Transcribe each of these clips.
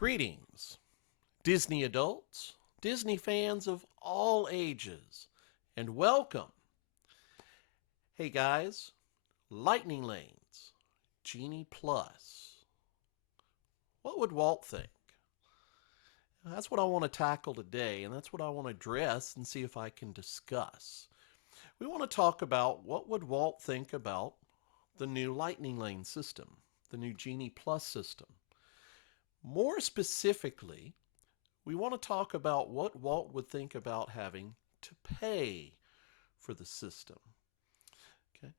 Greetings, Disney adults, Disney fans of all ages, and welcome. Hey guys, Lightning Lanes, Genie Plus. What would Walt think? That's what I want to tackle today, and that's what I want to address and see if I can discuss. We want to talk about what would Walt think about the new Lightning Lane system, the new Genie Plus system. More specifically, we want to talk about what Walt would think about having to pay for the system. Okay.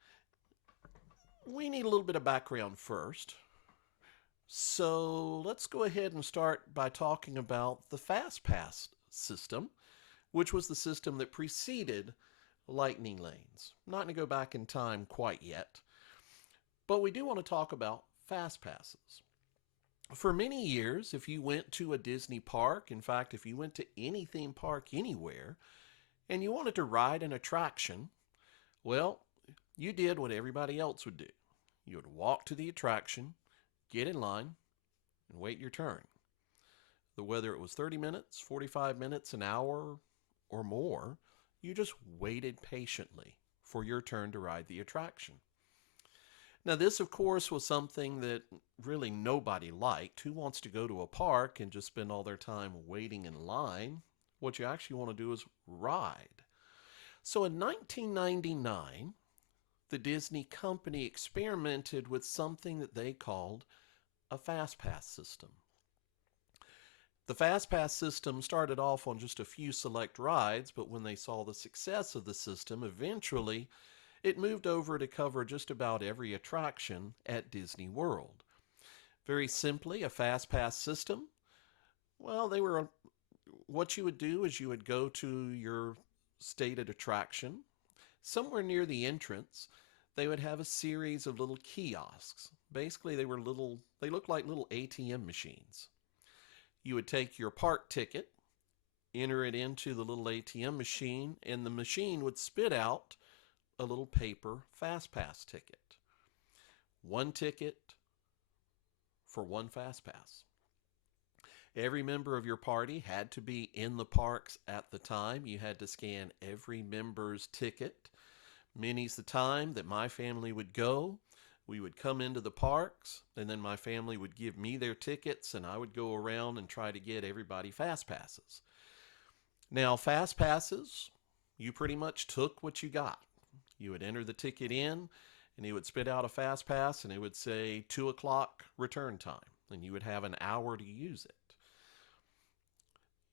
We need a little bit of background first. So let's go ahead and start by talking about the Fast Pass system, which was the system that preceded Lightning Lanes. I'm not going to go back in time quite yet, but we do want to talk about Fast Passes. For many years, if you went to a Disney park, in fact, if you went to any theme park anywhere, and you wanted to ride an attraction, well, you did what everybody else would do. You would walk to the attraction, get in line, and wait your turn. Whether it was 30 minutes, 45 minutes, an hour, or more, you just waited patiently for your turn to ride the attraction. Now, this, of course, was something that really nobody liked. Who wants to go to a park and just spend all their time waiting in line? What you actually want to do is ride. So in 1999, the Disney company experimented with something that they called a Fast Pass system. The Fast Pass system started off on just a few select rides, but when they saw the success of the system, eventually it moved over to cover just about every attraction at Disney World. Very simply, a Fast Pass system, well, what you would do is you would go to your stated attraction. Somewhere near the entrance, they would have a series of little kiosks. Basically, they looked like little ATM machines. You would take your park ticket, enter it into the little ATM machine, and the machine would spit out a little paper Fast Pass ticket. One ticket for one Fast Pass. Every member of your party had to be in the parks at the time. You had to scan every member's ticket. Many's the time that my family would go. We would come into the parks, and then my family would give me their tickets, and I would go around and try to get everybody Fast Passes. Now, Fast Passes, you pretty much took what you got. You would enter the ticket in, and it would spit out a Fast Pass, and it would say 2 o'clock return time, and you would have an hour to use it.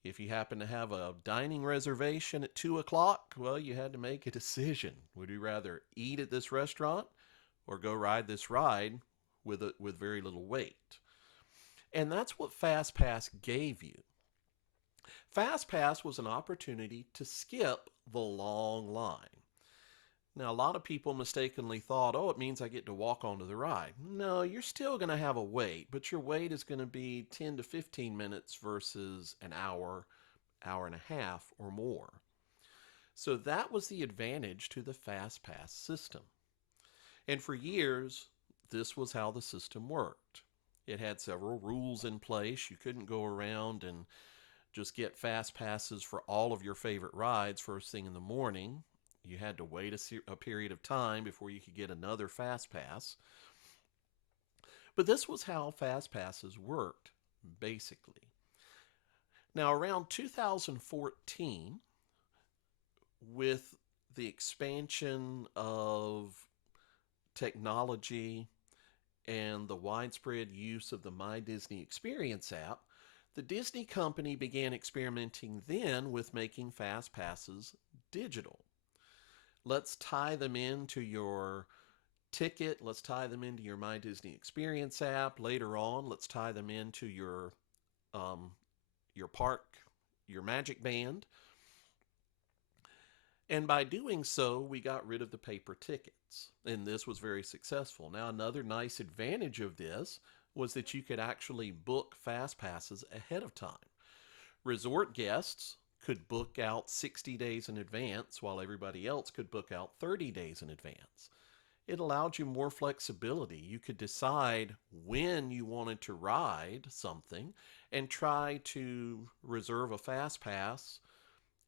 If you happen to have a dining reservation at 2 o'clock, well, you had to make a decision. Would you rather eat at this restaurant or go ride this ride with very little wait? And that's what Fast Pass gave you. Fast Pass was an opportunity to skip the long line. Now, a lot of people mistakenly thought, oh, it means I get to walk onto the ride. No, you're still going to have a wait, but your wait is going to be 10 to 15 minutes versus an hour, hour and a half, or more. So that was the advantage to the Fast Pass system. And for years, this was how the system worked. It had several rules in place. You couldn't go around and just get Fast Passes for all of your favorite rides first thing in the morning. You had to wait a period of time before you could get another Fast Pass. But this was how Fast Passes worked, basically. Now, around 2014, with the expansion of technology and the widespread use of the My Disney Experience app, the Disney company began experimenting then with making Fast Passes digital. Let's tie them into your ticket. Let's tie them into your My Disney Experience app. Later on, let's tie them into your park, your Magic Band. And by doing so, we got rid of the paper tickets. And this was very successful. Now, another nice advantage of this was that you could actually book Fast Passes ahead of time. Resort guests could book out 60 days in advance, while everybody else could book out 30 days in advance. It allowed you more flexibility. You could decide when you wanted to ride something and try to reserve a fast pass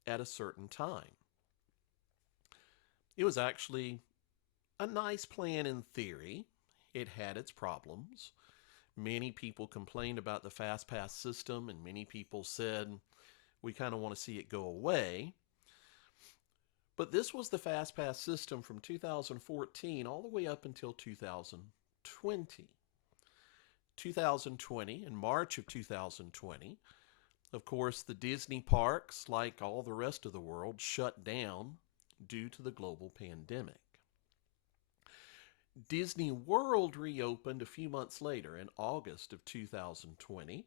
at a certain time. It was actually a nice plan in theory. It had its problems. Many people complained about the fast pass system, and many people said, we kind of want to see it go away. But this was the fast pass system from 2014 all the way up until 2020. 2020, in March of 2020, of course, the Disney parks, like all the rest of the world, shut down due to the global pandemic. Disney World reopened a few months later in August of 2020,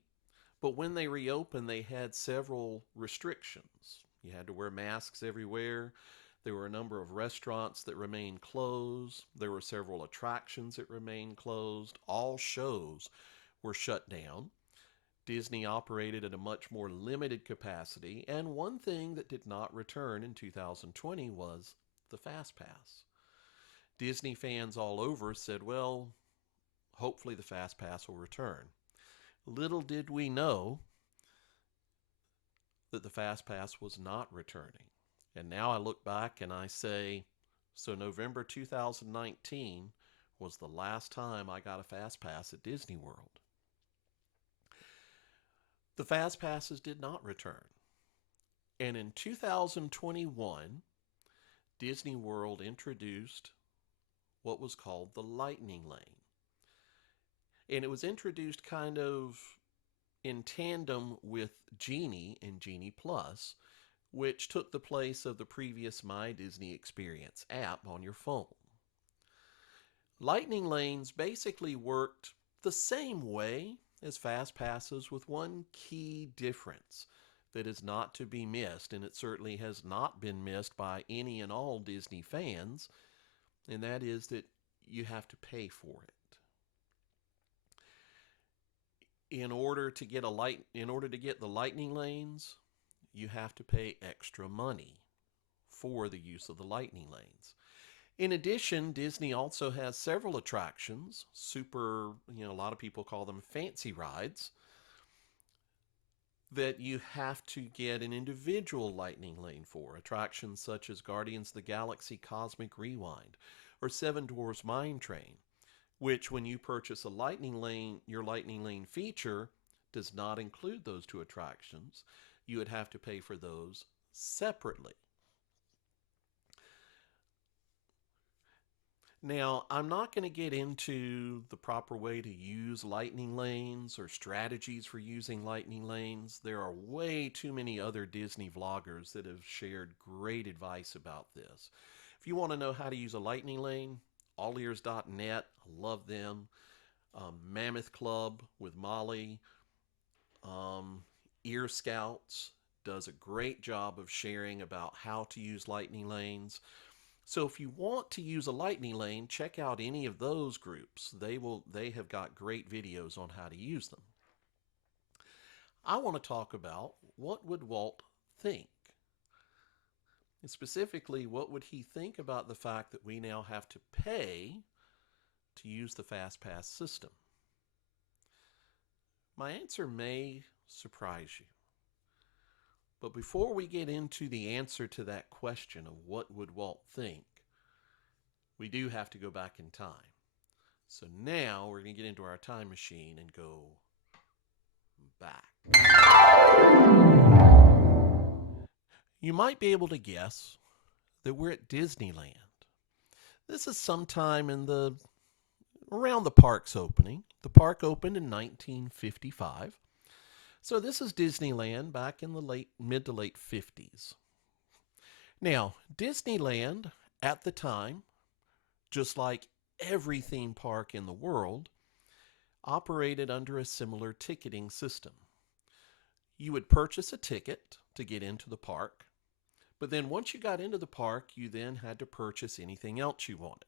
but when they reopened, they had several restrictions. You had to wear masks everywhere. There were a number of restaurants that remained closed. There were several attractions that remained closed. All shows were shut down. Disney operated at a much more limited capacity, and one thing that did not return in 2020 was the Fast Pass. Disney fans all over said, well, hopefully the Fast Pass will return. Little did we know that the Fast Pass was not returning. And now I look back and I say, so November 2019 was the last time I got a Fast Pass at Disney World. The Fast Passes did not return. And in 2021, Disney World introduced what was called the Lightning Lane. And it was introduced kind of in tandem with Genie and Genie Plus, which took the place of the previous My Disney Experience app on your phone. Lightning lanes basically worked the same way as Fast Passes, with one key difference that is not to be missed, and it certainly has not been missed by any and all Disney fans, and that is that you have to pay for it. In order to get the lightning lanes, you have to pay extra money for the use of the lightning lanes. In addition, Disney also has several attractions, a lot of people call them fancy rides, that you have to get an individual lightning lane for. Attractions such as Guardians of the Galaxy Cosmic Rewind or Seven Dwarfs Mine Train, which when you purchase a lightning lane, your lightning lane feature does not include those two attractions. You would have to pay for those separately. Now, I'm not going to get into the proper way to use lightning lanes or strategies for using lightning lanes. There are way too many other Disney vloggers that have shared great advice about this. If you want to know how to use a lightning lane, allears.net, I love them. Mammoth Club with Molly. Ear Scouts does a great job of sharing about how to use lightning lanes. So if you want to use a lightning lane, check out any of those groups. They have got great videos on how to use them. I want to talk about what would Walt think? And specifically, what would he think about the fact that we now have to pay to use the Fast Pass system? My answer may surprise you. But before we get into the answer to that question of what would Walt think, we do have to go back in time. So now we're going to get into our time machine and go back. You might be able to guess that we're at Disneyland. This is sometime around the park's opening. The park opened in 1955. So this is Disneyland back in the mid to late 50s. Now, Disneyland at the time, just like every theme park in the world, operated under a similar ticketing system. You would purchase a ticket to get into the park, but then once you got into the park, you then had to purchase anything else you wanted.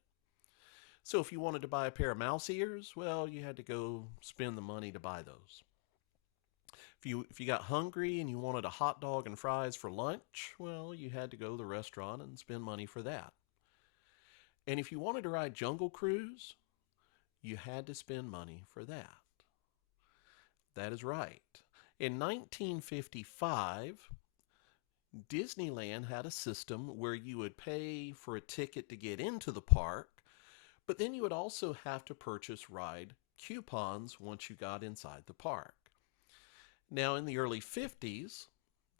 So if you wanted to buy a pair of mouse ears, well, you had to go spend the money to buy those. If you got hungry and you wanted a hot dog and fries for lunch, well, you had to go to the restaurant and spend money for that. And if you wanted to ride Jungle Cruise, you had to spend money for that. That is right. In 1955, Disneyland had a system where you would pay for a ticket to get into the park, but then you would also have to purchase ride coupons once you got inside the park. Now, in the early 50s,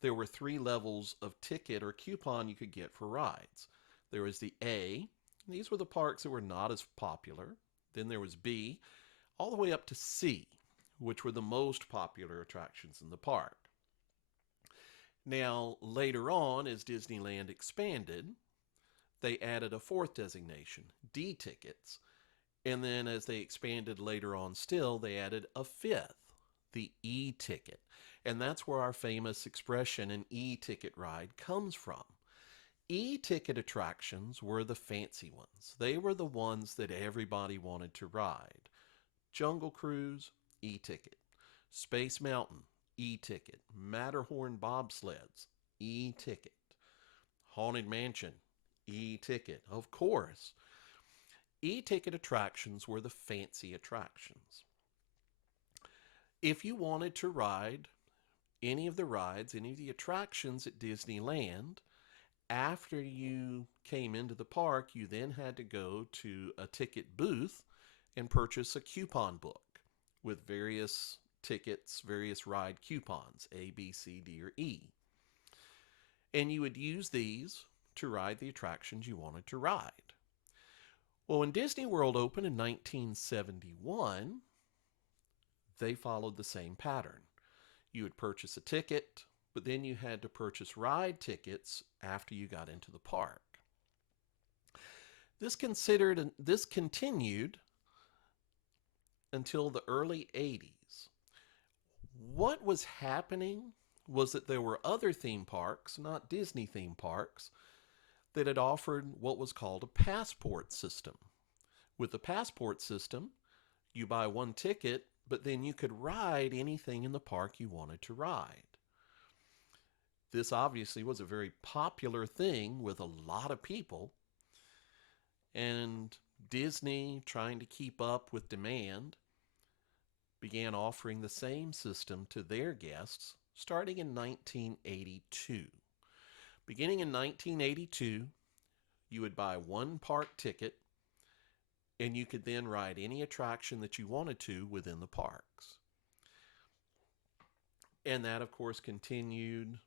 there were three levels of ticket or coupon you could get for rides. There was the A, these were the parks that were not as popular. Then there was B, all the way up to C, which were the most popular attractions in the park. Now, later on, as Disneyland expanded, they added a fourth designation, D tickets. And then as they expanded later on still, they added a fifth, the E ticket. And that's where our famous expression, an E ticket ride, comes from. E ticket attractions were the fancy ones. They were the ones that everybody wanted to ride. Jungle Cruise, E ticket. Space Mountain, E ticket. Matterhorn bobsleds, E ticket. Haunted Mansion, E ticket. Of course. E ticket attractions were the fancy attractions. If you wanted to ride any of the rides, any of the attractions at Disneyland, after you came into the park, you then had to go to a ticket booth and purchase a coupon book with various tickets, various ride coupons, A, B, C, D, or E. And you would use these to ride the attractions you wanted to ride. Well, when Disney World opened in 1971, they followed the same pattern. You would purchase a ticket, but then you had to purchase ride tickets after you got into the park. This continued until the early 80s. What was happening was that there were other theme parks, not Disney theme parks, that had offered what was called a passport system. With the passport system, you buy one ticket, but then you could ride anything in the park you wanted to ride. This obviously was a very popular thing with a lot of people, and Disney, trying to keep up with demand, began offering the same system to their guests starting in 1982. Beginning in 1982, you would buy one park ticket, and you could then ride any attraction that you wanted to within the parks. And that, of course, continued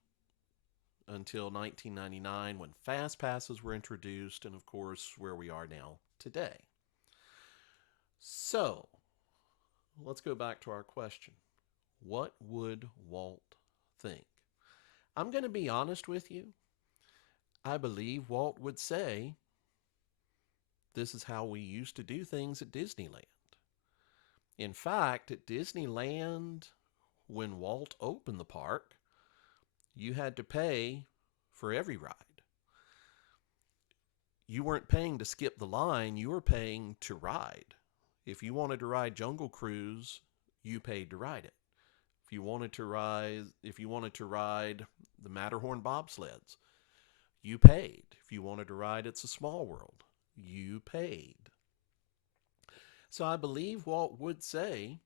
until 1999 when Fast Passes were introduced, and of course, where we are now today. So, let's go back to our question. What would Walt think? I'm going to be honest with you. I believe Walt would say, this is how we used to do things at Disneyland. In fact, at Disneyland, when Walt opened the park, you had to pay for every ride. You weren't paying to skip the line, you were paying to ride. If you wanted to ride Jungle Cruise, you paid to ride it. If you wanted to ride the Matterhorn bobsleds, you paid. If you wanted to ride It's a Small World, you paid. So I believe Walt would say,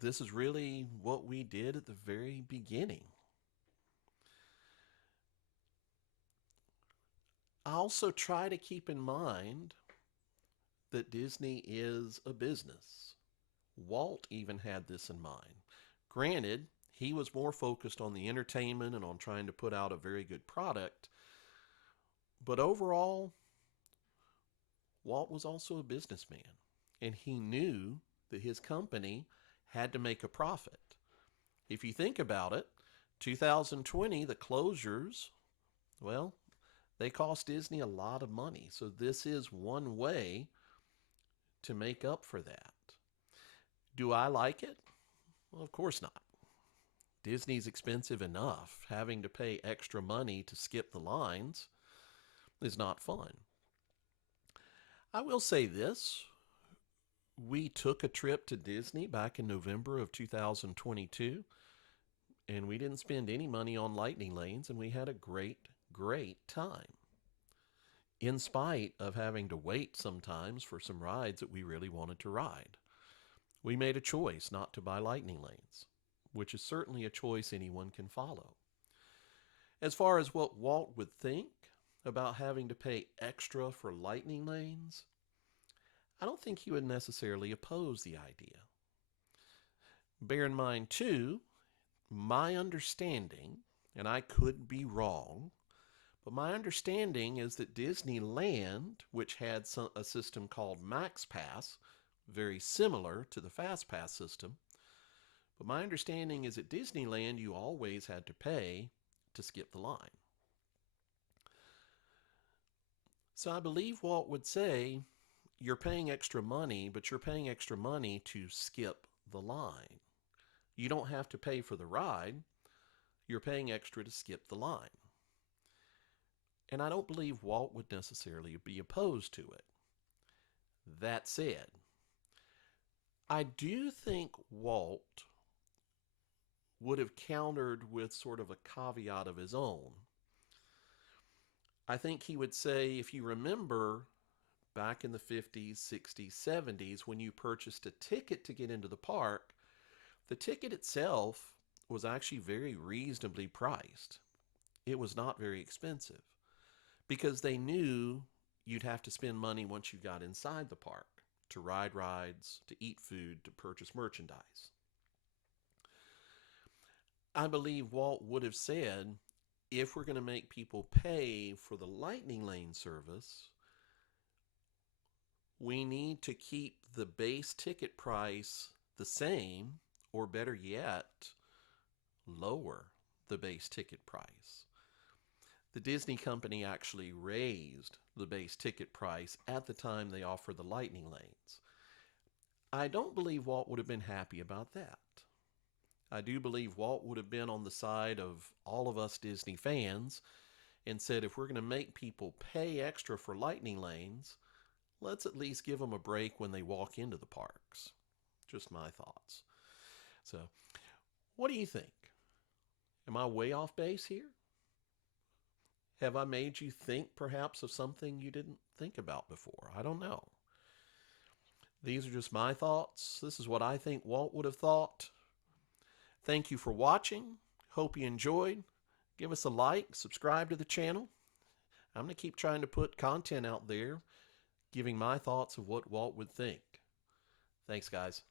this is really what we did at the very beginning. I also try to keep in mind that Disney is a business. Walt even had this in mind. Granted, he was more focused on the entertainment and on trying to put out a very good product, but overall, Walt was also a businessman, and he knew that his company had to make a profit. If you think about it, 2020, the closures, well, they cost Disney a lot of money. So this is one way to make up for that. Do I like it? Well, of course not. Disney's expensive enough. Having to pay extra money to skip the lines is not fun. I will say this. We took a trip to Disney back in November of 2022, and we didn't spend any money on lightning lanes, and we had a great time. in spite of having to wait sometimes for some rides that we really wanted to ride. We made a choice not to buy lightning lanes, which is certainly a choice anyone can follow. As far as what Walt would think about having to pay extra for lightning lanes, I don't think he would necessarily oppose the idea. Bear in mind, too, my understanding, and I could be wrong, but my understanding is that Disneyland, which had a system called Max Pass, very similar to the Fast Pass system, but my understanding is at Disneyland you always had to pay to skip the line. So I believe Walt would say, you're paying extra money, but you're paying extra money to skip the line. You don't have to pay for the ride. You're paying extra to skip the line. And I don't believe Walt would necessarily be opposed to it. That said, I do think Walt would have countered with sort of a caveat of his own. I think he would say, if you remember, back in the 50s, 60s, 70s, when you purchased a ticket to get into the park, the ticket itself was actually very reasonably priced. It was not very expensive because they knew you'd have to spend money once you got inside the park to ride rides, to eat food, to purchase merchandise. I believe Walt would have said, if we're going to make people pay for the lightning lane service, we need to keep the base ticket price the same, or better yet, lower the base ticket price. The Disney company actually raised the base ticket price at the time they offered the lightning lanes. I don't believe Walt would have been happy about that. I do believe Walt would have been on the side of all of us Disney fans and said, if we're going to make people pay extra for lightning lanes, let's at least give them a break when they walk into the parks. Just my thoughts. So, what do you think? Am I way off base here? Have I made you think perhaps of something you didn't think about before? I don't know. These are just my thoughts. This is what I think Walt would have thought. Thank you for watching. Hope you enjoyed. Give us a like, subscribe to the channel. I'm going to keep trying to put content out there, giving my thoughts of what Walt would think. Thanks, guys.